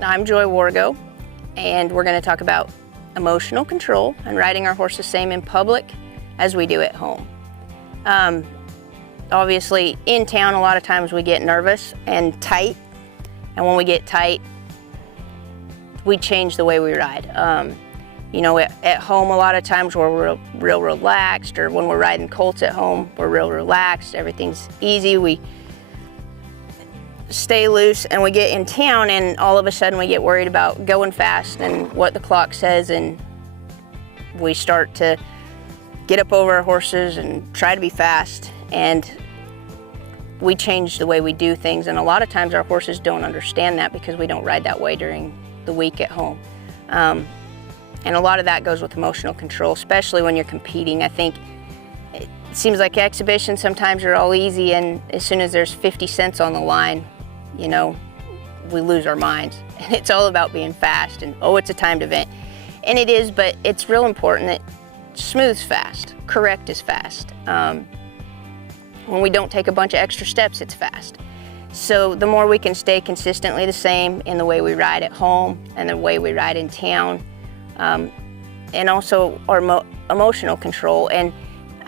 I'm Joy Wargo, and we're going to talk about emotional control and riding our horse the same in public as we do at home. Obviously, in town, a lot of times we get nervous and tight, and when we get tight, we change the way we ride. You know, at home, a lot of times we're real relaxed, or when we're riding colts at home, we're real relaxed. Everything's easy. We stay loose, and we get in town, and all of a sudden we get worried about going fast and what the clock says, and we start to get up over our horses and try to be fast, and we change the way we do things. And a lot of times our horses don't understand that because we don't ride that way during the week at home. And a lot of that goes with emotional control, especially when you're competing. I think it seems like exhibitions sometimes are all easy, and as soon as there's 50 cents on the line, you know, we lose our minds. And it's all about being fast, and oh, it's a timed event. And it is, but it's real important that smooth's fast, correct is fast. When we don't take a bunch of extra steps, it's fast. So the more we can stay consistently the same in the way we ride at home and the way we ride in town, and also our emotional control. And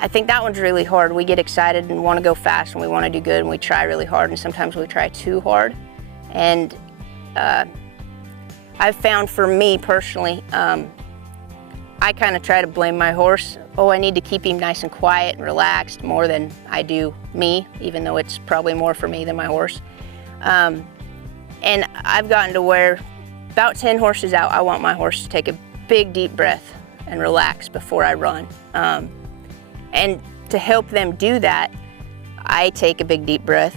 I think that one's really hard. We get excited and want to go fast, and we want to do good, and we try really hard, and sometimes we try too hard. And I've found, for me personally, I kind of try to blame my horse. Oh, I need to keep him nice and quiet and relaxed more than I do me, even though it's probably more for me than my horse. And I've gotten to where about 10 horses out, I want my horse to take a big deep breath and relax before I run. And to help them do that, I take a big deep breath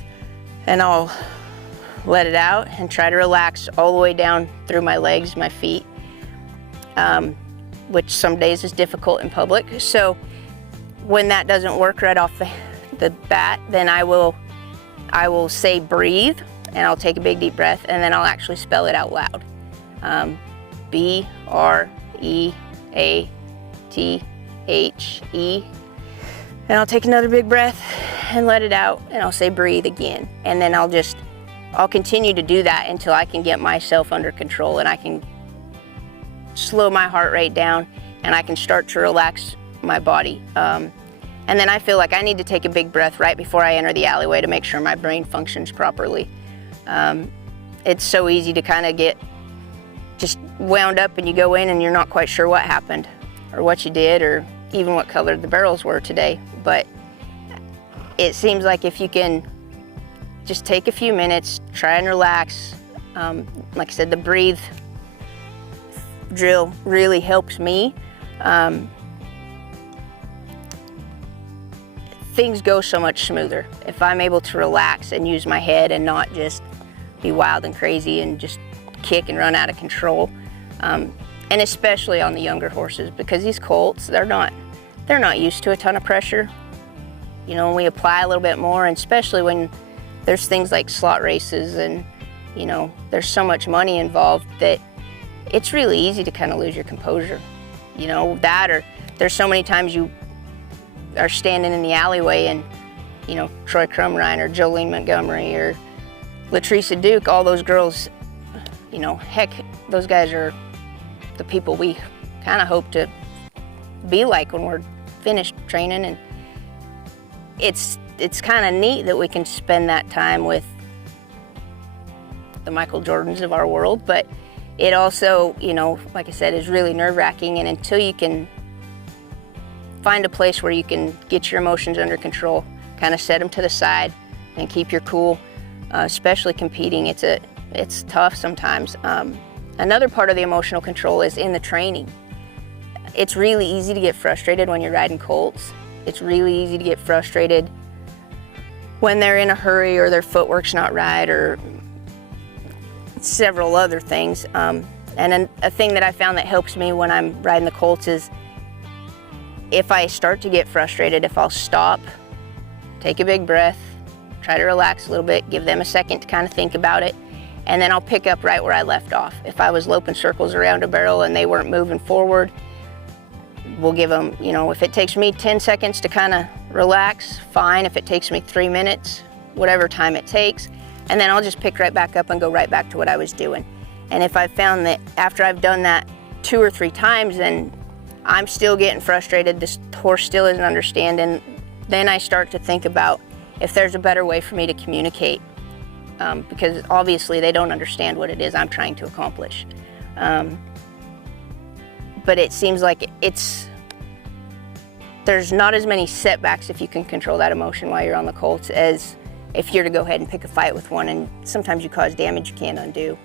and I'll let it out and try to relax all the way down through my legs, my feet, which some days is difficult in public. So when that doesn't work right off the bat, then I will say breathe, and I'll take a big deep breath, and then I'll actually spell it out loud. B-R-E-A-T-H-E. And I'll take another big breath and let it out, and I'll say breathe again. And then I'll continue to do that until I can get myself under control, and I can slow my heart rate down, and I can start to relax my body. And then I feel like I need to take a big breath right before I enter the alleyway to make sure my brain functions properly. It's so easy to kind of get just wound up, and you go in and you're not quite sure what happened or what you did or even what color the barrels were today. But it seems like if you can just take a few minutes, try and relax. Like I said, the breathe drill really helps me. Things go so much smoother if I'm able to relax and use my head and not just be wild and crazy and just kick and run out of control. And especially on the younger horses, because these colts, they're not used to a ton of pressure. You know, we apply a little bit more, and especially when there's things like slot races and, you know, there's so much money involved that it's really easy to kind of lose your composure. You know, that, or there's so many times you are standing in the alleyway and, you know, Troy Crumrine or Jolene Montgomery or Latricia Duke, all those girls, you know, heck, those guys are the people we kind of hope to be like when we're finished training. And it's kind of neat that we can spend that time with the Michael Jordans of our world, but it also, you know, like I said, is really nerve-wracking. And until you can find a place where you can get your emotions under control, kind of set them to the side and keep your cool, especially competing, it's tough sometimes. Another part of the emotional control is in the training. It's really easy to get frustrated when you're riding colts. It's really easy to get frustrated when they're in a hurry or their footwork's not right, or several other things. And a thing that I found that helps me when I'm riding the colts is if I start to get frustrated, if I'll stop, take a big breath, try to relax a little bit, give them a second to kind of think about it, and then I'll pick up right where I left off. If I was loping circles around a barrel and they weren't moving forward, we'll give them, you know, if it takes me 10 seconds to kind of relax, fine. If it takes me 3 minutes, whatever time it takes, and then I'll just pick right back up and go right back to what I was doing. And if I've found that after I've done that 2 or 3 times, then I'm still getting frustrated, this horse still isn't understanding, then I start to think about if there's a better way for me to communicate, because obviously they don't understand what it is I'm trying to accomplish. But it seems like there's not as many setbacks if you can control that emotion while you're on the colts as if you're to go ahead and pick a fight with one, and sometimes you cause damage you can't undo.